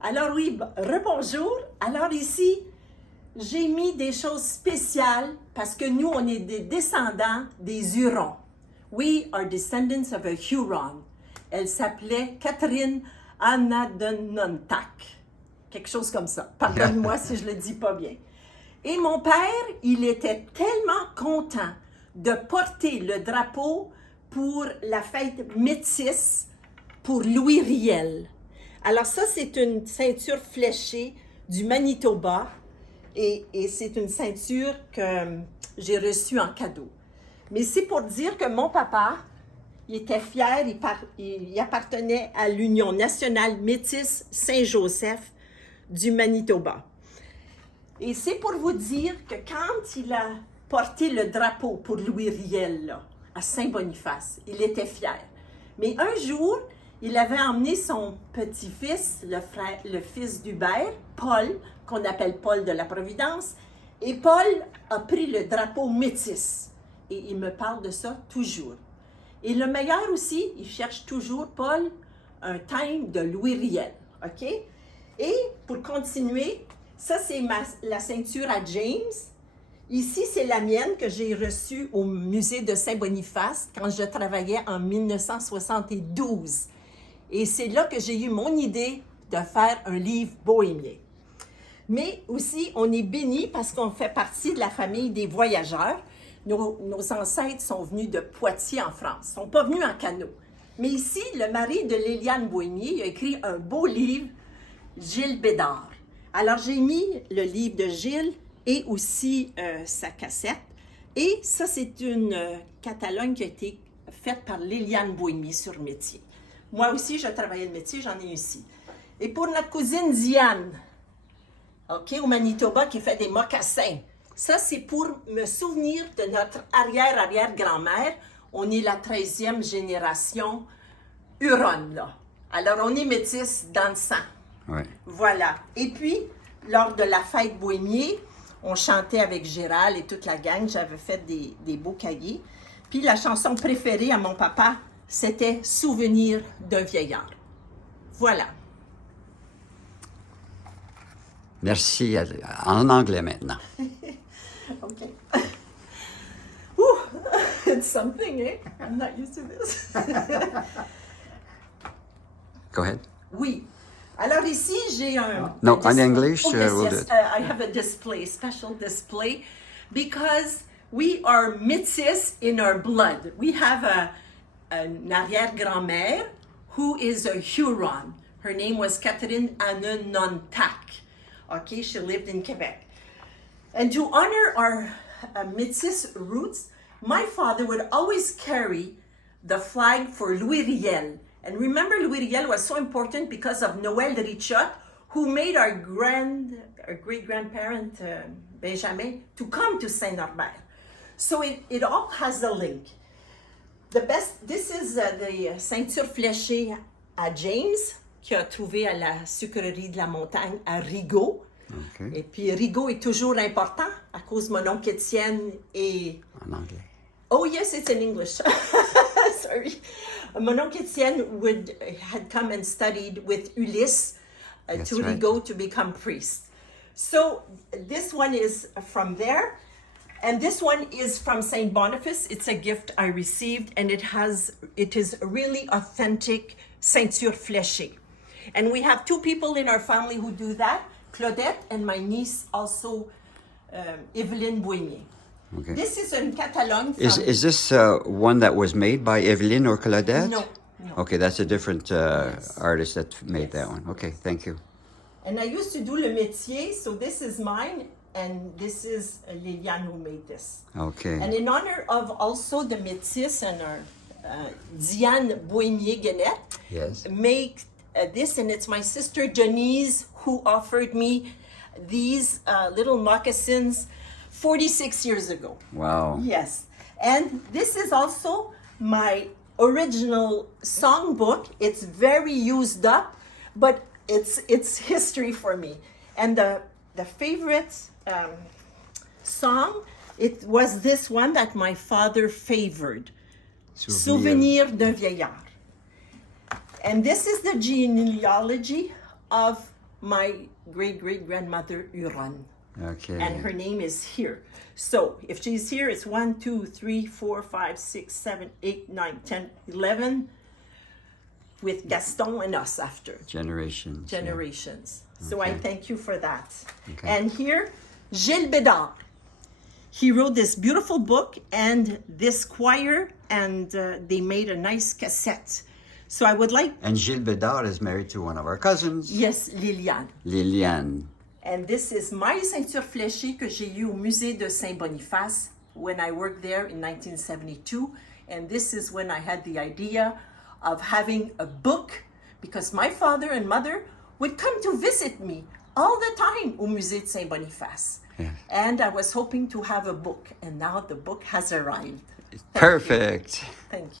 Alors oui, rebonjour. Alors ici, j'ai mis des choses spéciales parce que nous, on est des descendants des Hurons. We are descendants of a Huron. Elle s'appelait Catherine Anadonontac. Quelque chose comme ça. Pardonne-moi si je le dis pas bien. Et mon père, il était tellement content de porter le drapeau pour la fête métisse pour Louis Riel. Alors ça, c'est une ceinture fléchée du Manitoba et c'est une ceinture que j'ai reçue en cadeau. Mais c'est pour dire que mon papa, il était fier, il appartenait à l'Union nationale métisse Saint-Joseph du Manitoba. Et c'est pour vous dire que quand il a porté le drapeau pour Louis Riel, là, à Saint-Boniface, il était fier. Mais un jour, il avait emmené son petit-fils, le fils d'Hubert, Paul, qu'on appelle Paul de la Providence, et Paul a pris le drapeau métis. Et il me parle de ça toujours. Et le meilleur aussi, il cherche toujours, Paul, un thème de Louis Riel. OK? Et pour continuer, ça c'est la ceinture à James. Ici, c'est la mienne que j'ai reçue au musée de Saint-Boniface quand je travaillais en 1972. Et c'est là que j'ai eu mon idée de faire un livre bohémien. Mais aussi, on est béni parce qu'on fait partie de la famille des voyageurs. Nos ancêtres sont venus de Poitiers en France. Ils ne sont pas venus en canot. Mais ici, le mari de Liliane Bohémier a écrit un beau livre, Gilles Bédard. Alors, j'ai mis le livre de Gilles et aussi sa cassette. Et ça, c'est une catalogue qui a été faite par Liliane Bohémier sur métier. Moi aussi, je travaillais le métier, j'en ai ici. Et pour notre cousine Diane, OK, au Manitoba, qui fait des mocassins. Ça, c'est pour me souvenir de notre arrière-arrière-grand-mère. On est la 13e génération Huronne, là. Alors, on est métis dans le sang. Ouais. Voilà. Et puis, lors de la fête Bohémier, on chantait avec Gérald et toute la gang. J'avais fait des beaux cahiers. Puis, la chanson préférée à mon papa, c'était « Souvenir d'un vieillard ». Voilà. Merci. En anglais maintenant. OK. Ooh, it's something, eh? I'm not used to this. Go ahead. Oui. Alors ici, j'ai un... No, in English, oh, yes, we'll yes. do it. I have a display, special display, because we are métis in our blood. We have an arrière-grand-mère who is a Huron. Her name was Catherine Anenontac. Okay, she lived in Quebec. And to honor our métis roots, my father would always carry the flag for Louis Riel. And remember, Louis Riel was so important because of Noël Richotte, who made our great-grandparent, Benjamin, to come to Saint-Norbert. So it all has a link. This is the ceinture fléchée à James, qui a trouvé à la sucrerie de la montagne à Rigaud. Okay. Et puis Rigaud est toujours important à cause de mon oncle Étienne et... En anglais. Oh yes, it's in English. Sorry. Mon oncle Étienne had come and studied with Ulysse to right. Rigaud to become priest. So this one is from there. And this one is from Saint Boniface. It's a gift I received, and it is really authentic ceinture fléchée. And we have two people in our family who do that, Claudette and my niece also, Evelyne Bohémier. Okay. This is a catalogue from... Is this one that was made by Evelyn or Claudette? No. Okay, that's a different artist that made Yes. that one. Okay, thank you. And I used to do le métier, so this is mine, and this is Liliane who made this. Okay. And in honor of also the métis and our Diane Bohémier-Guenette, Yes. make this, and it's my sister Denise who offered me these little moccasins 46 years ago. Wow. Yes. And this is also my original songbook. It's very used up, but it's history for me. And the favorite song, it was this one that my father favored. Souvenir d'un vieillard. And this is the genealogy of my great-great-grandmother Huron. Okay. And her name is here. So if she's here, it's 1, 2, 3, 4, 5, 6, 7, 8, 9, 10, 11, with Gaston and us after. Generations. yeah. Generations. So I Okay. thank you for that. Okay. And here, Gilles Bédard. He wrote this beautiful book and this choir, and they made a nice cassette. So I would like, And Gilles Bédard is married to one of our cousins, yes, Liliane. Liliane. And this is my ceinture fléchée que j'ai eue au musée de Saint-Boniface when I worked there in 1972. And this is when I had the idea of having a book, because my father and mother would come to visit me all the time au musée de Saint-Boniface. Yeah. And I was hoping to have a book, and now the book has arrived. Perfect. Thank you.